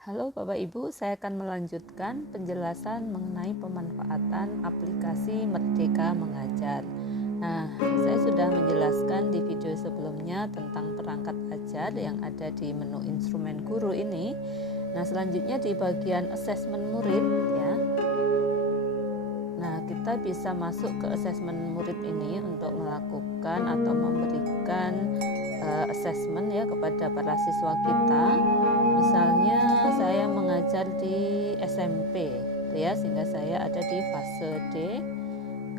Halo Bapak Ibu, saya akan melanjutkan penjelasan mengenai pemanfaatan aplikasi Merdeka Mengajar. Nah, saya sudah menjelaskan di video sebelumnya tentang perangkat ajar yang ada di menu instrumen guru ini. Nah, selanjutnya di bagian asesmen murid ya. Nah, kita bisa masuk ke asesmen murid ini untuk melakukan atau memberikan asesmen ya kepada para siswa kita. Misalnya saya mengajar di SMP ya, sehingga saya ada di fase D.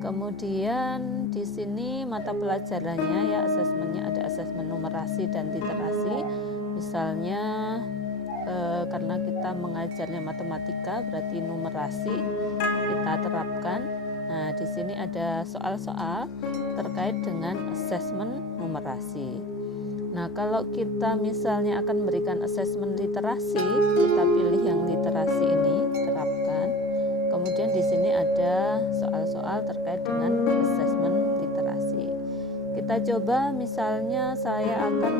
Kemudian di sini mata pelajarannya ya, asesmennya ada asesmen numerasi dan literasi. Misalnya karena kita mengajarnya matematika, berarti numerasi kita terapkan. Nah, di sini ada soal-soal terkait dengan asesmen numerasi. Nah, kalau kita misalnya akan memberikan asesmen literasi, kita pilih yang literasi ini, terapkan. Kemudian di sini ada soal-soal terkait dengan asesmen literasi. Kita coba misalnya saya akan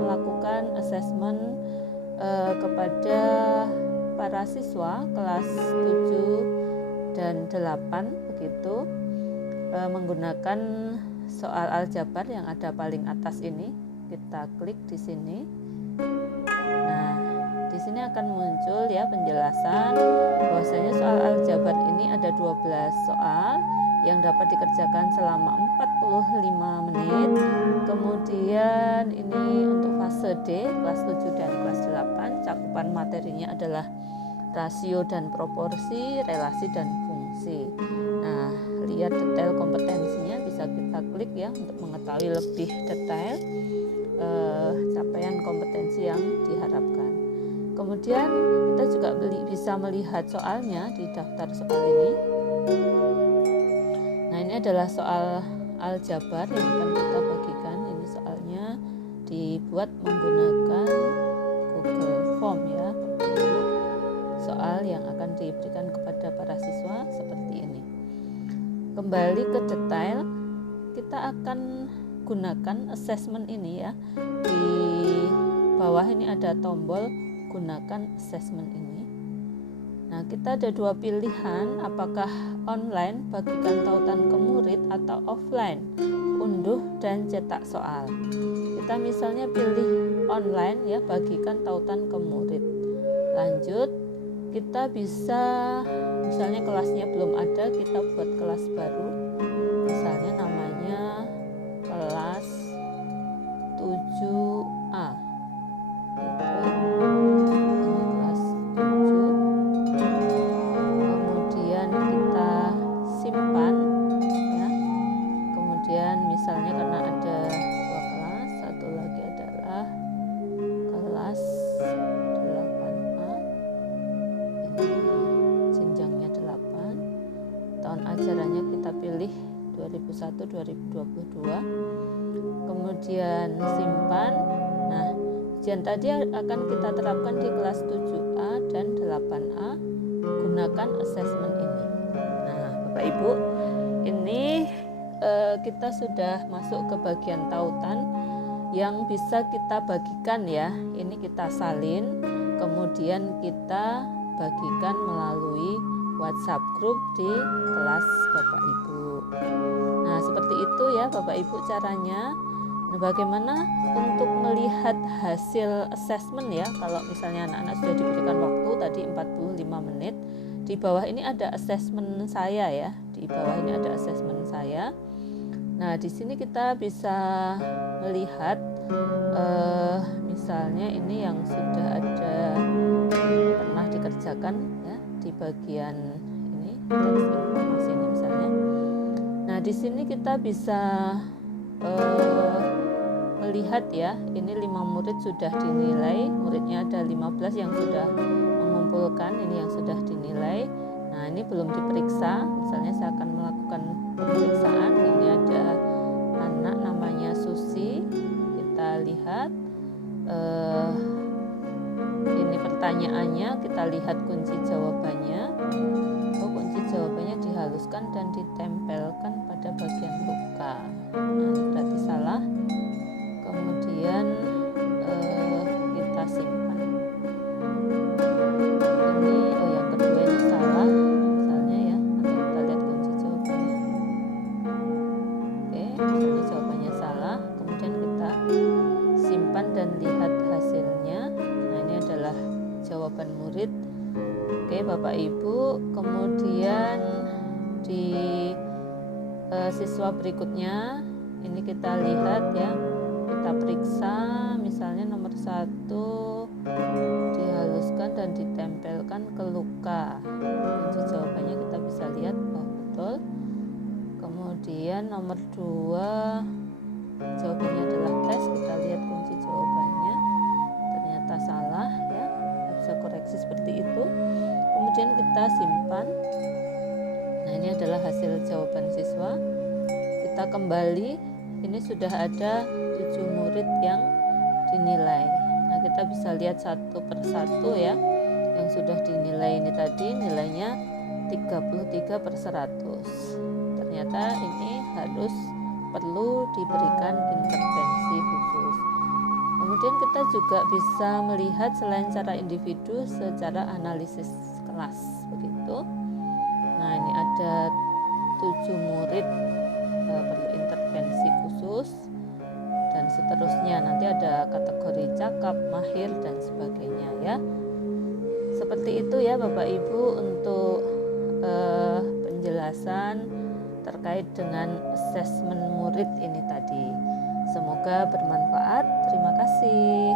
melakukan asesmen kepada para siswa kelas 7 dan 8 begitu, menggunakan soal aljabar yang ada paling atas ini. Kita klik di sini. Nah, di sini akan muncul ya penjelasan bahwasanya soal aljabar ini ada 12 soal yang dapat dikerjakan selama 45 menit. Kemudian ini untuk fase D, kelas 7 dan kelas 8, cakupan materinya adalah rasio dan proporsi, relasi dan fungsi. Nah, lihat detail kompetensinya bisa kita klik ya untuk mengetahui lebih detail capaian kompetensi yang diharapkan. Kemudian kita juga bisa melihat soalnya di daftar soal ini. Nah, ini adalah soal aljabar yang akan kita bagikan. Ini soalnya dibuat menggunakan Google Form ya. Soal yang akan diberikan kepada para siswa seperti ini. Kembali ke detail, kita akan gunakan assessment ini ya. Di bawah ini ada tombol gunakan assessment ini. Nah, kita ada dua pilihan, apakah online bagikan tautan ke murid atau offline unduh dan cetak soal. Kita misalnya pilih online ya, bagikan tautan ke murid. Lanjut, kita bisa misalnya kelasnya belum ada, kita buat kelas baru. Misalnya namanya kelas 7A. Ini kelas 7. Kemudian kita simpan ya. Kemudian misalnya karena ada dua kelas, satu lagi adalah kelas 8A. Ini jenjangnya 8. Tahun ajarannya kita pilih 2001-2022. Kemudian simpan. Nah, ujian tadi akan kita terapkan di kelas 7A dan 8A. Gunakan asesmen ini. Nah, Bapak Ibu, ini kita sudah masuk ke bagian tautan yang bisa kita bagikan ya. Ini kita salin, kemudian kita bagikan melalui WhatsApp group di kelas Bapak Ibu. Nah, seperti itu ya Bapak Ibu caranya. Nah, bagaimana untuk melihat hasil assessment ya, kalau misalnya anak-anak sudah diberikan waktu tadi 45 menit, di bawah ini ada assessment saya ya, di bawah ini ada assessment saya. Nah, di sini kita bisa melihat misalnya ini yang sudah ada pernah dikerjakan ya di bagian ini teks informasi ini misalnya. Nah, di sini kita bisa melihat ya, ini 5 murid sudah dinilai, muridnya ada 15 yang sudah mengumpulkan, ini yang sudah dinilai. Nah, ini belum diperiksa, misalnya saya akan melakukan pemeriksaan. Ini ada anak namanya Susi, kita lihat ini pertanyaannya, kita lihat kunci jawabannya. Kunci jawabannya dihaluskan dan ditempelkan pada bagian luka. Nah, ini berarti salah. Kemudian kita simpan. jawaban murid. Oke Bapak Ibu, kemudian di siswa berikutnya ini kita lihat ya, kita periksa misalnya nomor 1, dihaluskan dan ditempelkan ke luka. Kunci jawabannya kita bisa lihat betul. Kemudian nomor 2, jawabannya adalah tes. Kita lihat kunci jawabannya, ternyata salah ya, kita bisa koreksi seperti itu. Kemudian kita simpan. Nah, ini adalah hasil jawaban siswa. Kita kembali, ini sudah ada 7 murid yang dinilai. Nah, kita bisa lihat satu persatu ya, yang sudah dinilai ini tadi nilainya 33/100. Ternyata ini harus perlu diberikan intervensi khusus. Kemudian kita juga bisa melihat selain secara individu, secara analisis kelas begitu. Nah, ini ada 7 murid perlu intervensi khusus dan seterusnya. Nanti ada kategori cakap, mahir dan sebagainya ya. Seperti itu ya Bapak Ibu untuk penjelasan terkait dengan asesmen murid ini tadi. Semoga bermanfaat. Terima kasih.